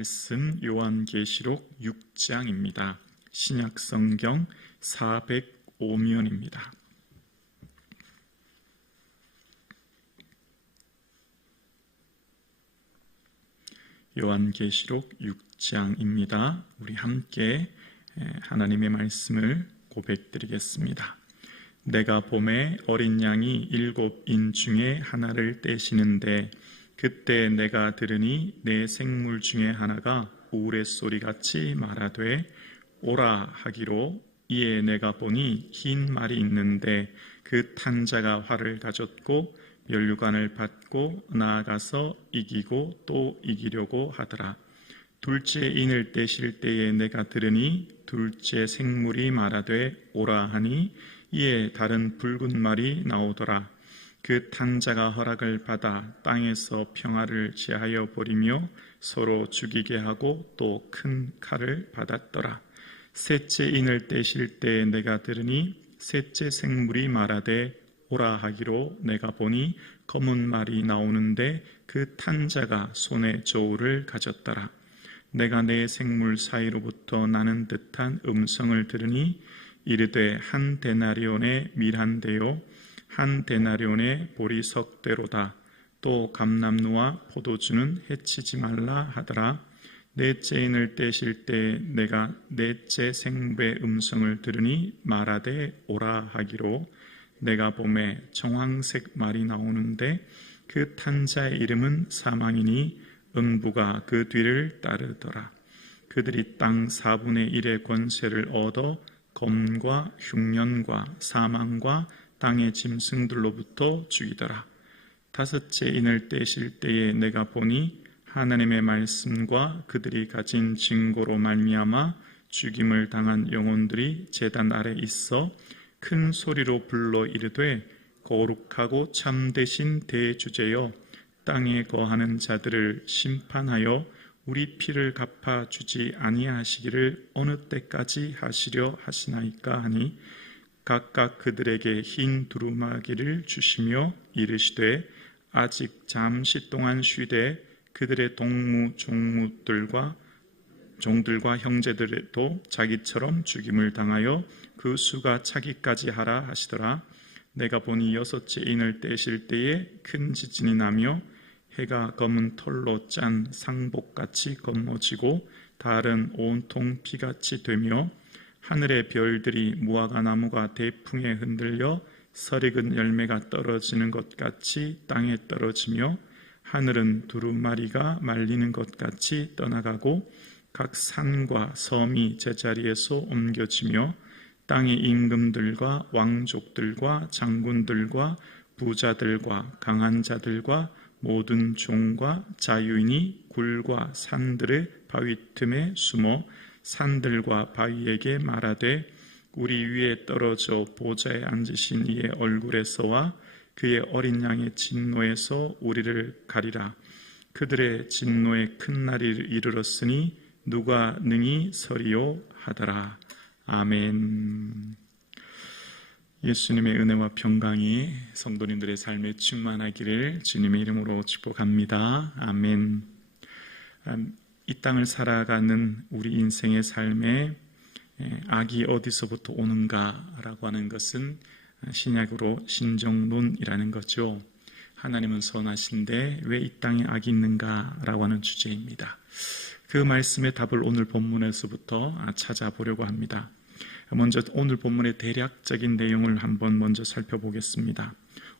말씀 요한계시록 6장입니다. 신약성경 405면입니다. 요한계시록 6장입니다. 우리 함께 하나님의 말씀을 고백드리겠습니다. 내가 봄에 어린 양이 7인 중에 하나를 떼시는데 그때 내가 들으니 내 생물 중에 하나가 우레소리같이 말하되 오라 하기로, 이에 내가 보니 흰 말이 있는데 그 탄 자가 활을 가졌고 면류관을 받고 나아가서 이기고 또 이기려고 하더라. 둘째 인을 떼실 때에 내가 들으니 둘째 생물이 말하되 오라 하니, 이에 다른 붉은 말이 나오더라. 그 탄 자가 허락을 받아 땅에서 평화를 제하여 버리며 서로 죽이게 하고 또 큰 칼을 받았더라. 셋째 인을 떼실 때에 내가 들으니 셋째 생물이 말하되 오라 하기로, 내가 보니 검은 말이 나오는데 그 탄 자가 손에 저울을 가졌더라. 내가 내 생물 사이로부터 나는 듯한 음성을 들으니 이르되 한 데나리온의 밀한대요 한 데나리온의 보리석대로다. 또 감람루와 포도주는 해치지 말라 하더라. 넷째 인을 떼실 때 내가 넷째 생물의 음성을 들으니 말하되 오라 하기로, 내가 봄에 정황색 말이 나오는데 그 탄 자의 이름은 사망이니 음부가 그 뒤를 따르더라. 그들이 땅 4분의 1의 권세를 얻어 검과 흉년과 사망과 땅의 짐승들로부터 죽이더라. 다섯째 인을 떼실 때에 내가 보니 하나님의 말씀과 그들이 가진 증거로 말미암아 죽임을 당한 영혼들이 제단 아래 있어 큰 소리로 불러 이르되, 거룩하고 참되신 대주제여, 땅에 거하는 자들을 심판하여 우리 피를 갚아 주지 아니하시기를 어느 때까지 하시려 하시나이까 하니, 각각 그들에게 흰 두루마기를 주시며 이르시되, 아직 잠시 동안 쉬되 그들의 동무 종들과 형제들도 자기처럼 죽임을 당하여 그 수가 차기까지 하라 하시더라. 내가 보니 여섯째 인을 떼실 때에 큰 지진이 나며 해가 검은 털로 짠 상복같이 검어지고 달은 온통 피같이 되며 하늘의 별들이 무화과 나무가 대풍에 흔들려 설익은 열매가 떨어지는 것 같이 땅에 떨어지며 하늘은 두루마리가 말리는 것 같이 떠나가고 각 산과 섬이 제자리에서 옮겨지며 땅의 임금들과 왕족들과 장군들과 부자들과 강한 자들과 모든 종과 자유인이 굴과 산들의 바위 틈에 숨어 산들과 바위에게 말하되, 우리 위에 떨어져 보좌에 앉으신 이의 얼굴에서와 그의 어린 양의 진노에서 우리를 가리라. 그들의 진노의 큰 날이 이르렀으니 누가 능히 서리요 하더라. 아멘. 예수님의 은혜와 평강이 성도님들의 삶에 충만하기를 주님의 이름으로 축복합니다. 아멘. 이 땅을 살아가는 우리 인생의 삶에 악이 어디서부터 오는가라고 하는 것은 신약으로 신정론이라는 거죠. 하나님은 선하신데 왜 이 땅에 악이 있는가라고 하는 주제입니다. 그 말씀의 답을 오늘 본문에서부터 찾아보려고 합니다. 먼저 오늘 본문의 대략적인 내용을 한번 먼저 살펴보겠습니다.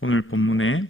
오늘 본문에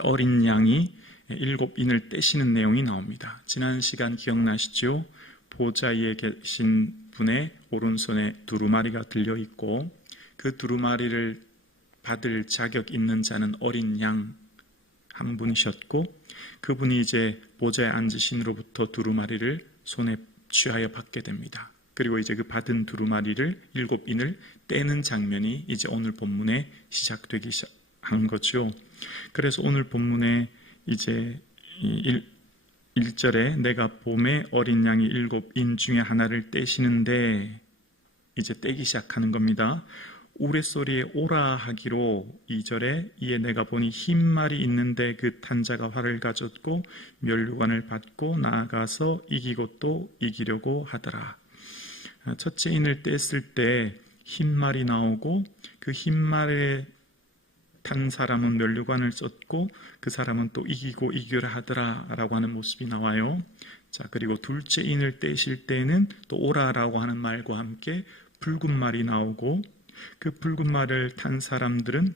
어린 양이 7인을 떼시는 내용이 나옵니다. 지난 시간 기억나시죠? 보좌 위에 계신 분의 오른손에 두루마리가 들려있고 그 두루마리를 받을 자격 있는 자는 어린 양 한 분이셨고, 그분이 이제 보좌에 앉으신으로부터 두루마리를 손에 취하여 받게 됩니다. 그리고 이제 그 받은 두루마리를 7인을 떼는 장면이 이제 오늘 본문에 시작되기 한 거죠. 그래서 오늘 본문에 이제 1절에 내가 봄에 어린 양이 7인 중에 하나를 떼시는데 이제 떼기 시작하는 겁니다. 우레소리에 오라 하기로 2절에 이에 내가 보니 흰 말이 있는데 그 탄자가 활을 가졌고 면류관을 받고 나아가서 이기고 또 이기려고 하더라. 첫째 인을 뗐을 때 흰 말이 나오고 그 흰 말에 탄 사람은 면류관을 썼고 그 사람은 또 이기고 이기려 하더라 라고 하는 모습이 나와요. 자, 그리고 둘째 인을 떼실 때는 또 오라라고 하는 말과 함께 붉은 말이 나오고 그 붉은 말을 탄 사람들은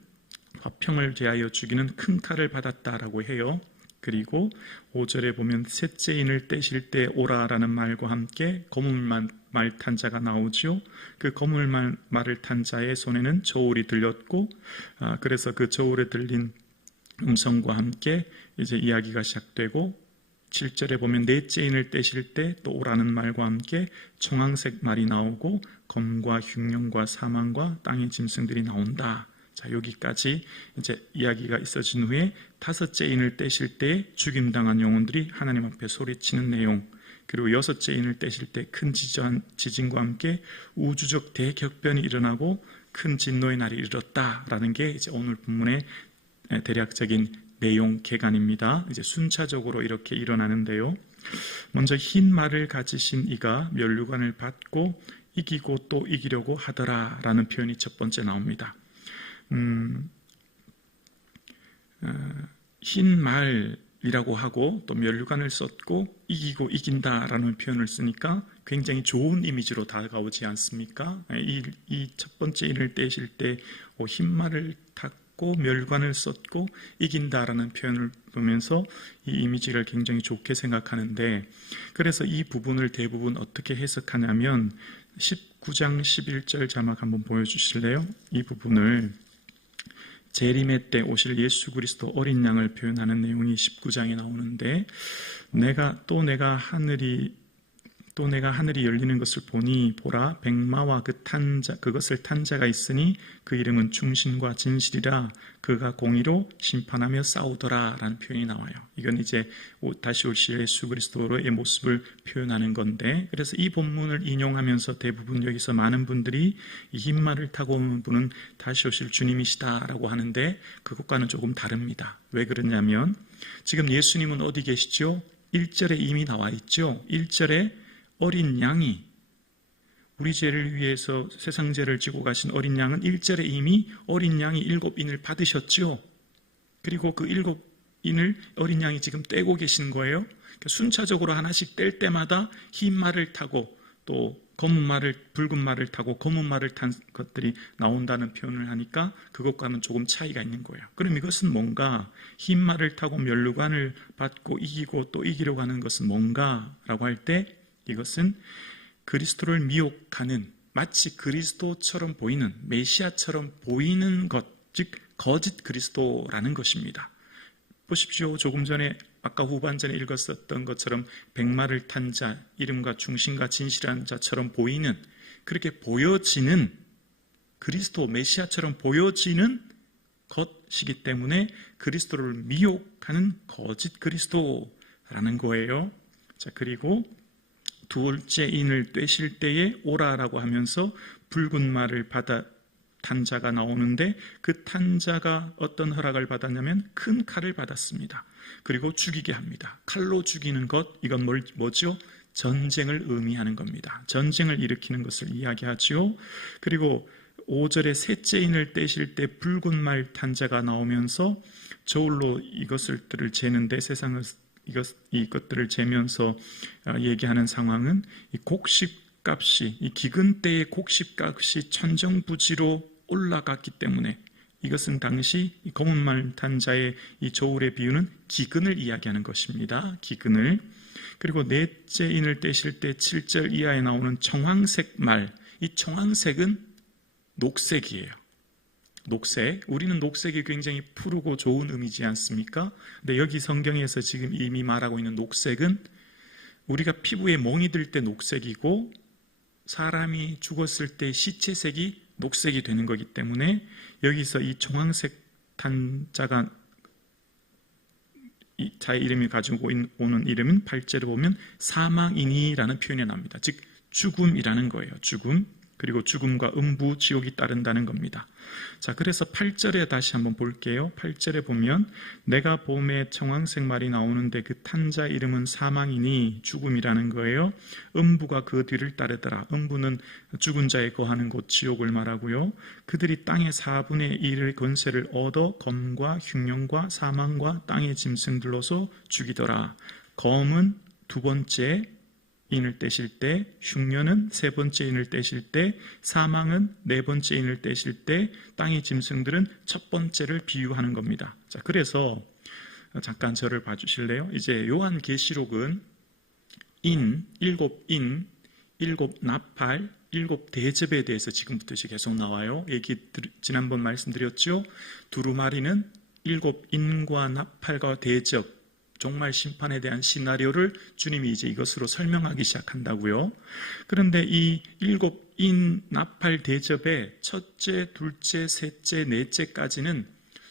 화평을 대하여 죽이는 큰 칼을 받았다라고 해요. 그리고 5절에 보면 셋째 인을 떼실 때 오라라는 말과 함께 검은 말 탄 자가 나오죠. 그 검은 말을 탄 자의 손에는 저울이 들렸고 그래서 그 저울에 들린 음성과 함께 이제 이야기가 시작되고 7절에 보면 넷째 인을 떼실 때 또 오라는 말과 함께 청황색 말이 나오고 검과 흉령과 사망과 땅의 짐승들이 나온다. 자, 여기까지 이제 이야기가 있어진 후에 다섯째 인을 떼실 때 죽임당한 영혼들이 하나님 앞에 소리치는 내용, 그리고 여섯째 인을 떼실 때 큰 지진과 함께 우주적 대격변이 일어나고 큰 진노의 날이 이르렀다라는 게 이제 오늘 본문의 대략적인 내용 개간입니다. 이제 순차적으로 이렇게 일어나는데요. 먼저 흰 말을 가지신 이가 면류관을 받고 이기고 또 이기려고 하더라라는 표현이 첫 번째 나옵니다. 흰 말이라고 하고 또 면류관을 썼고 이기고 이긴다라는 표현을 쓰니까 굉장히 좋은 이미지로 다가오지 않습니까? 이 첫 번째 인을 떼실 때 흰 말을 탔고 면류관을 썼고 이긴다라는 표현을 보면서 이 이미지를 굉장히 좋게 생각하는데, 그래서 이 부분을 대부분 어떻게 해석하냐면 19장 11절 자막 한번 보여주실래요? 이 부분을 재림의 때 오실 예수 그리스도 어린 양을 표현하는 내용이 19장에 나오는데, 내가 하늘이 열리는 것을 보니 보라 백마와 그것을 탄 자가 있으니 그 이름은 충신과 진실이라 그가 공의로 심판하며 싸우더라 라는 표현이 나와요. 이건 이제 다시 오실 예수 그리스도의 모습을 표현하는 건데, 그래서 이 본문을 인용하면서 대부분 여기서 많은 분들이 이 흰 말을 타고 오는 분은 다시 오실 주님이시다 라고 하는데, 그것과는 조금 다릅니다. 왜 그러냐면 지금 예수님은 어디 계시죠? 1절에 이미 나와 있죠. 1절에 어린 양이, 우리 죄를 위해서 세상 죄를 지고 가신 어린 양은 1절에 이미 어린 양이 7인을 받으셨죠. 그리고 그 7인을 어린 양이 지금 떼고 계신 거예요. 그러니까 순차적으로 하나씩 뗄 때마다 흰 말을 타고 또 검은 말을, 붉은 말을 타고 검은 말을 탄 것들이 나온다는 표현을 하니까 그것과는 조금 차이가 있는 거예요. 그럼 이것은 뭔가, 흰 말을 타고 면류관을 받고 이기고 또 이기려고 하는 것은 뭔가라고 할 때, 이것은 그리스도를 미혹하는, 마치 그리스도처럼 보이는, 메시아처럼 보이는 것, 즉 거짓 그리스도라는 것입니다. 보십시오. 조금 전에 아까 후반전에 읽었었던 것처럼 백마를 탄 자, 이름과 중심과 진실한 자처럼 보이는, 그렇게 보여지는 그리스도, 메시아처럼 보여지는 것이기 때문에 그리스도를 미혹하는 거짓 그리스도라는 거예요. 자, 그리고 둘째 인을 떼실 때에 오라라고 하면서 붉은 말을 받아 탄 자가 나오는데, 그 탄 자가 어떤 허락을 받았냐면 큰 칼을 받았습니다. 그리고 죽이게 합니다. 칼로 죽이는 것, 이건 뭐죠? 전쟁을 의미하는 겁니다. 전쟁을 일으키는 것을 이야기하죠. 그리고 5절에 셋째 인을 떼실 때 붉은 말 탄 자가 나오면서 저울로 이것들을 재는데, 세상을 이것들을 재면서 얘기하는 상황은 이 곡식값이, 이 기근 때의 곡식값이 천정부지로 올라갔기 때문에, 이것은 당시 검은 말 탄 자의 이 저울의 비유는 기근을 이야기하는 것입니다. 기근을. 그리고 넷째 인을 떼실 때 7절 이하에 나오는 청황색 말, 이 청황색은 녹색이에요. 녹색, 우리는 녹색이 굉장히 푸르고 좋은 의미지 않습니까? 근데 여기 성경에서 지금 이미 말하고 있는 녹색은 우리가 피부에 멍이 들 때 녹색이고, 사람이 죽었을 때 시체색이 녹색이 되는 거기 때문에, 여기서 이 청황색 탄 자가, 이 자의 이름이 가지고 오는 이름은 8절에 보면 사망이니라는 표현이 나옵니다. 즉 죽음이라는 거예요. 죽음. 그리고 죽음과 음부, 지옥이 따른다는 겁니다. 자, 그래서 8절에 다시 한번 볼게요. 8절에 보면 내가 봄에 청황색 말이 나오는데 그 탄 자 이름은 사망이니 죽음이라는 거예요. 음부가 그 뒤를 따르더라. 음부는 죽은 자에 거하는 곳 지옥을 말하고요. 그들이 땅의 4분의 1의 권세를 얻어 검과 흉령과 사망과 땅의 짐승들로서 죽이더라. 검은 두 번째 인을 떼실 때, 흉년은 세 번째 인을 떼실 때, 사망은 네 번째 인을 떼실 때, 땅의 짐승들은 첫 번째를 비유하는 겁니다. 자, 그래서 잠깐 저를 봐주실래요? 이제 요한계시록은 일곱 나팔, 일곱 대접에 대해서 지금부터 이제 계속 나와요. 지난번 말씀드렸죠? 두루마리는 일곱 인과 나팔과 대접, 종말 심판에 대한 시나리오를 주님이 이제 이것으로 설명하기 시작한다고요. 그런데 이 일곱 인 나팔 대접의 첫째, 둘째, 셋째, 넷째까지는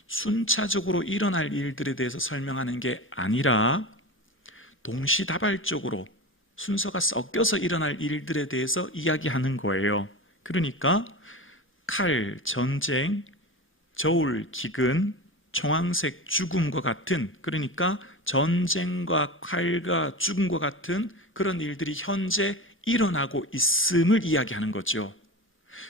순차적으로 일어날 일들에 대해서 설명하는 게 아니라 동시다발적으로 순서가 섞여서 일어날 일들에 대해서 이야기하는 거예요. 그러니까 칼, 전쟁, 저울, 기근, 청황색 죽음과 같은, 그러니까 전쟁과 칼과 죽음과 같은 그런 일들이 현재 일어나고 있음을 이야기하는 거죠.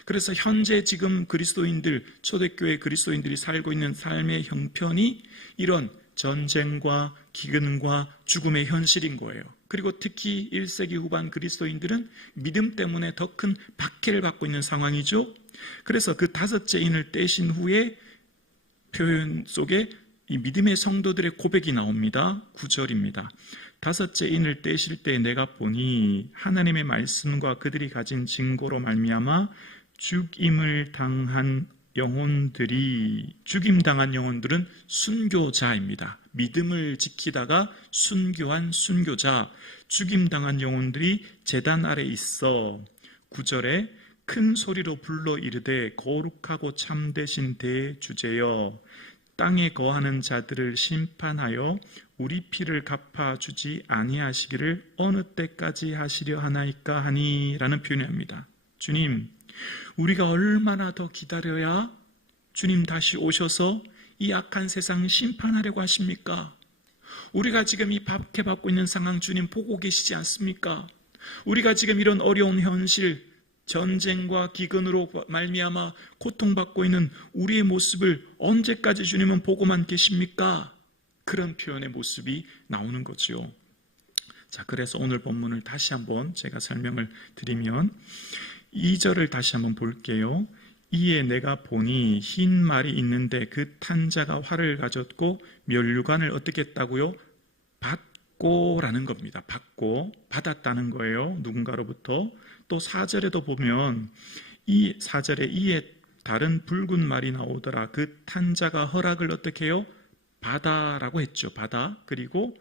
그래서 현재 지금 그리스도인들, 초대교회 그리스도인들이 살고 있는 삶의 형편이 이런 전쟁과 기근과 죽음의 현실인 거예요. 그리고 특히 1세기 후반 그리스도인들은 믿음 때문에 더 큰 박해를 받고 있는 상황이죠. 그래서 그 다섯째 인을 떼신 후에 표현 속에 이 믿음의 성도들의 고백이 나옵니다. 9절입니다. 다섯째 인을 떼실 때 내가 보니 하나님의 말씀과 그들이 가진 증거로 말미암아 죽임을 당한 영혼들이, 죽임당한 영혼들은 순교자입니다. 믿음을 지키다가 순교한 순교자, 죽임당한 영혼들이 제단 아래 있어 9절에 큰 소리로 불러 이르되 거룩하고 참되신 대주제여 땅에 거하는 자들을 심판하여 우리 피를 갚아주지 아니하시기를 어느 때까지 하시려 하나이까 하니 라는 표현을 합니다. 주님, 우리가 얼마나 더 기다려야 주님 다시 오셔서 이 악한 세상 심판하려고 하십니까? 우리가 지금 이 박해받고 있는 상황 주님 보고 계시지 않습니까? 우리가 지금 이런 어려운 현실, 전쟁과 기근으로 말미암아 고통받고 있는 우리의 모습을 언제까지 주님은 보고만 계십니까? 그런 표현의 모습이 나오는 거죠. 자, 그래서 오늘 본문을 다시 한번 제가 설명을 드리면 2절을 다시 한번 볼게요. 이에 내가 보니 흰 말이 있는데 그 탄 자가 활을 가졌고 면류관을 어떻게 했다고요? 받고라는 겁니다. 받고, 받았다는 거예요. 누군가로부터. 또 4절에도 보면 이 4절에 이에 다른 붉은 말이 나오더라. 그 탄 자가 허락을 어떻게 해요? 받아라고 했죠. 받아. 그리고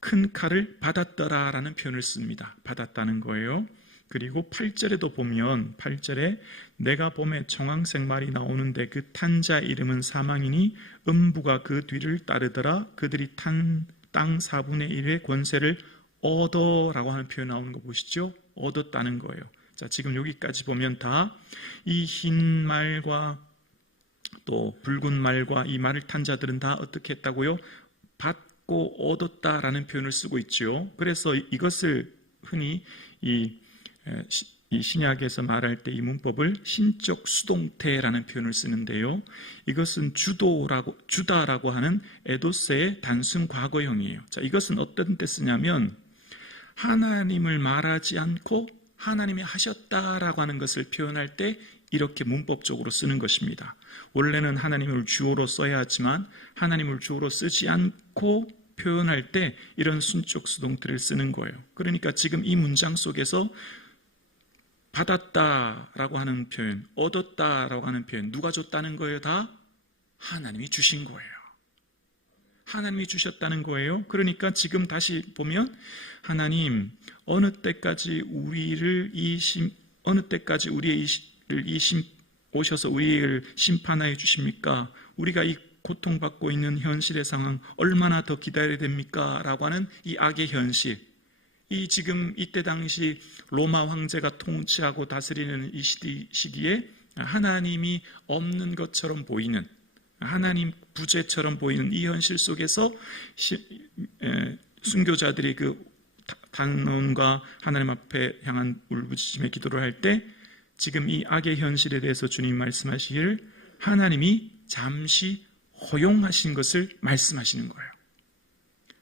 큰 칼을 받았더라 라는 표현을 씁니다. 받았다는 거예요. 그리고 8절에도 보면 8절에 내가 봄에 청황색 말이 나오는데 그 탄 자 이름은 사망이니 음부가 그 뒤를 따르더라. 그들이 땅 4분의 1의 권세를 얻어라고 하는 표현 나오는 거 보시죠? 얻었다는 거예요. 자, 지금 여기까지 보면 다 이 흰 말과 또 붉은 말과 이 말을 탄 자들은 다 어떻게 했다고요? 받고 얻었다라는 표현을 쓰고 있죠. 그래서 이것을 흔히 이 신약에서 말할 때 이 문법을 신적 수동태라는 표현을 쓰는데요. 이것은 주다라고 하는 에도스의 단순 과거형이에요. 자, 이것은 어떤 때 쓰냐면 하나님을 말하지 않고 하나님이 하셨다라고 하는 것을 표현할 때 이렇게 문법적으로 쓰는 것입니다. 원래는 하나님을 주어로 써야 하지만 하나님을 주어로 쓰지 않고 표현할 때 이런 순적 수동태를 쓰는 거예요. 그러니까 지금 이 문장 속에서 받았다라고 하는 표현, 얻었다라고 하는 표현, 누가 줬다는 거예요? 다 하나님이 주신 거예요. 하나님이 주셨다는 거예요. 그러니까 지금 다시 보면 하나님 어느 때까지 우리를 오셔서 우리를 심판하여 주십니까? 우리가 이 고통받고 있는 현실의 상황 얼마나 더 기다려야 됩니까? 라고 하는 이 악의 현실, 이 지금 이때 당시 로마 황제가 통치하고 다스리는 이 시기에 하나님이 없는 것처럼 보이는, 하나님 부재처럼 보이는 이 현실 속에서 순교자들이 그 단언과 하나님 앞에 향한 울부짖음의 기도를 할 때 지금 이 악의 현실에 대해서 주님 말씀하시기를 하나님이 잠시 허용하신 것을 말씀하시는 거예요.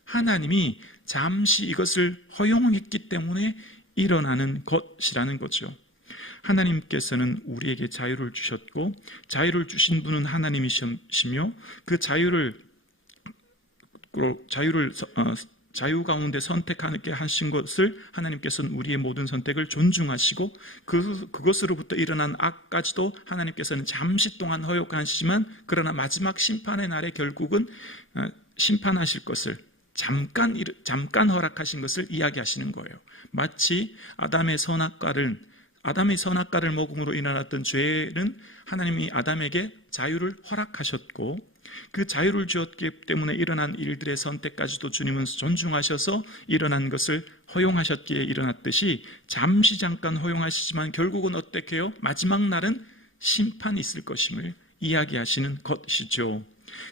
하나님이 잠시 이것을 허용했기 때문에 일어나는 것이라는 거죠. 하나님께서는 우리에게 자유를 주셨고 자유를 주신 분은 하나님이시며 그 자유 가운데 선택하게 하신 것을 하나님께서는 우리의 모든 선택을 존중하시고 그것으로부터 일어난 악까지도 하나님께서는 잠시 동안 허용하시지만 그러나 마지막 심판의 날에 결국은 심판하실 것을 잠깐 허락하신 것을 이야기하시는 거예요. 마치 아담의 선악과를 먹음으로 일어났던 죄는 하나님이 아담에게 자유를 허락하셨고 그 자유를 주었기 때문에 일어난 일들의 선택까지도 주님은 존중하셔서 일어난 것을 허용하셨기에 일어났듯이 잠깐 허용하시지만 결국은 어떻게 해요? 마지막 날은 심판이 있을 것임을 이야기하시는 것이죠.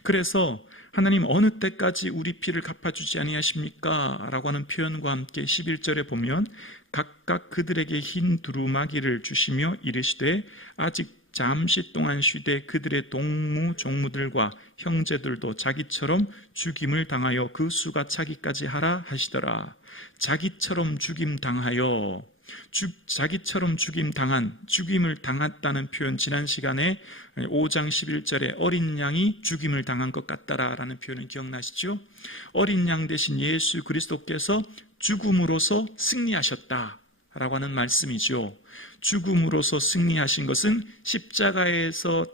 그래서 하나님 어느 때까지 우리 피를 갚아주지 아니하십니까? 라고 하는 표현과 함께 11절에 보면 각각 그들에게 흰 두루마기를 주시며 이르시되 아직 잠시 동안 쉬되 그들의 동무 종무들과 형제들도 자기처럼 죽임을 당하여 그 수가 차기까지 하라 하시더라. 자기처럼 죽임을 당했다는 표현, 지난 시간에 5장 11절에 어린 양이 죽임을 당한 것 같다라는 표현은 기억나시죠? 어린 양 대신 예수 그리스도께서 죽음으로서 승리하셨다라고 하는 말씀이죠. 죽음으로서 승리하신 것은 십자가에서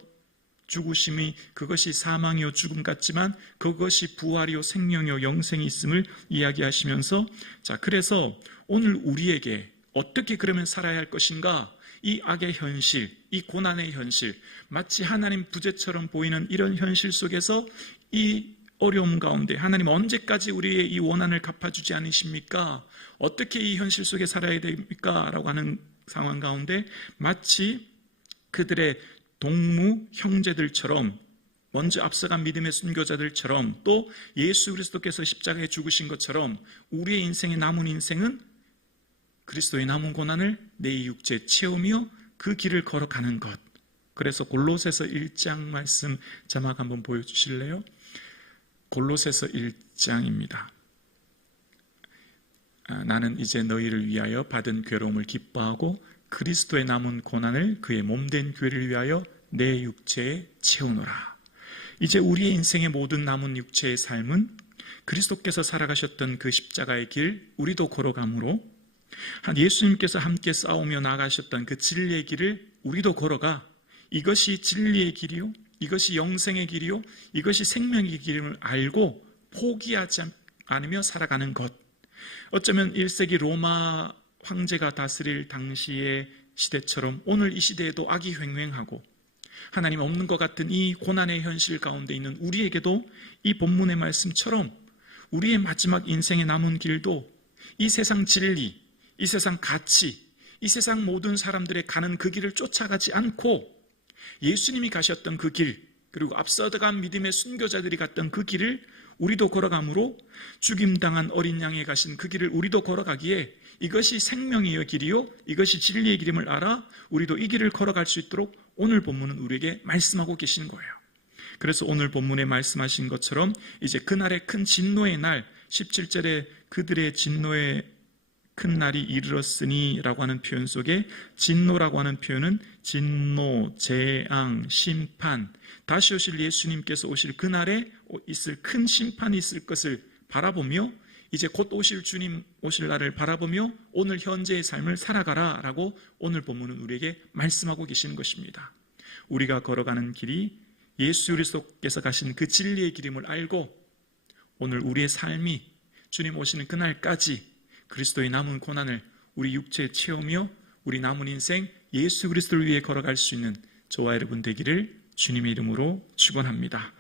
죽으심이 그것이 사망이요 죽음 같지만 그것이 부활이요 생명이요 영생이 있음을 이야기하시면서 그래서 오늘 우리에게 어떻게 그러면 살아야 할 것인가? 이 악의 현실, 이 고난의 현실, 마치 하나님 부재처럼 보이는 이런 현실 속에서 이 어려움 가운데 하나님 언제까지 우리의 이 원한을 갚아주지 않으십니까? 어떻게 이 현실 속에 살아야 됩니까? 라고 하는 상황 가운데 마치 그들의 동무 형제들처럼 먼저 앞서간 믿음의 순교자들처럼 또 예수 그리스도께서 십자가에 죽으신 것처럼 우리의 인생의 남은 인생은 그리스도의 남은 고난을 내 육체에 채우며 그 길을 걸어가는 것. 그래서 골로새서 1장 말씀 자막 한번 보여주실래요? 골로새서 1장입니다. 나는 이제 너희를 위하여 받은 괴로움을 기뻐하고 그리스도의 남은 고난을 그의 몸된 교회를 위하여 내 육체에 채우노라. 이제 우리의 인생의 모든 남은 육체의 삶은 그리스도께서 살아가셨던 그 십자가의 길 우리도 걸어가므로 예수님께서 함께 싸우며 나가셨던 그 진리의 길을 우리도 걸어가 이것이 진리의 길이요 이것이 영생의 길이요 이것이 생명의 길임을 알고 포기하지 않으며 살아가는 것. 어쩌면 1세기 로마 황제가 다스릴 당시의 시대처럼 오늘 이 시대에도 악이 횡행하고 하나님 없는 것 같은 이 고난의 현실 가운데 있는 우리에게도 이 본문의 말씀처럼 우리의 마지막 인생의 남은 길도 이 세상 진리, 이 세상 가치, 이 세상 모든 사람들의 가는 그 길을 쫓아가지 않고 예수님이 가셨던 그 길, 그리고 앞서간 믿음의 순교자들이 갔던 그 길을 우리도 걸어가므로 죽임당한 어린 양이 가신 그 길을 우리도 걸어가기에 이것이 생명의 길이요 이것이 진리의 길임을 알아 우리도 이 길을 걸어갈 수 있도록 오늘 본문은 우리에게 말씀하고 계신 거예요. 그래서 오늘 본문에 말씀하신 것처럼 이제 그날의 큰 진노의 날 17절에 그들의 진노의 큰 날이 이르렀으니 라고 하는 표현 속에 진노라고 하는 표현은 진노, 재앙, 심판, 다시 오실 예수님께서 오실 그날에 있을 큰 심판이 있을 것을 바라보며 이제 곧 오실 주님 오실 날을 바라보며 오늘 현재의 삶을 살아가라 라고 오늘 본문은 우리에게 말씀하고 계시는 것입니다. 우리가 걸어가는 길이 예수 그리스도께서 가신 그 진리의 길임을 알고 오늘 우리의 삶이 주님 오시는 그날까지 그리스도의 남은 고난을 우리 육체에 채우며 우리 남은 인생 예수 그리스도를 위해 걸어갈 수 있는 저와 여러분 되기를 주님의 이름으로 축원합니다.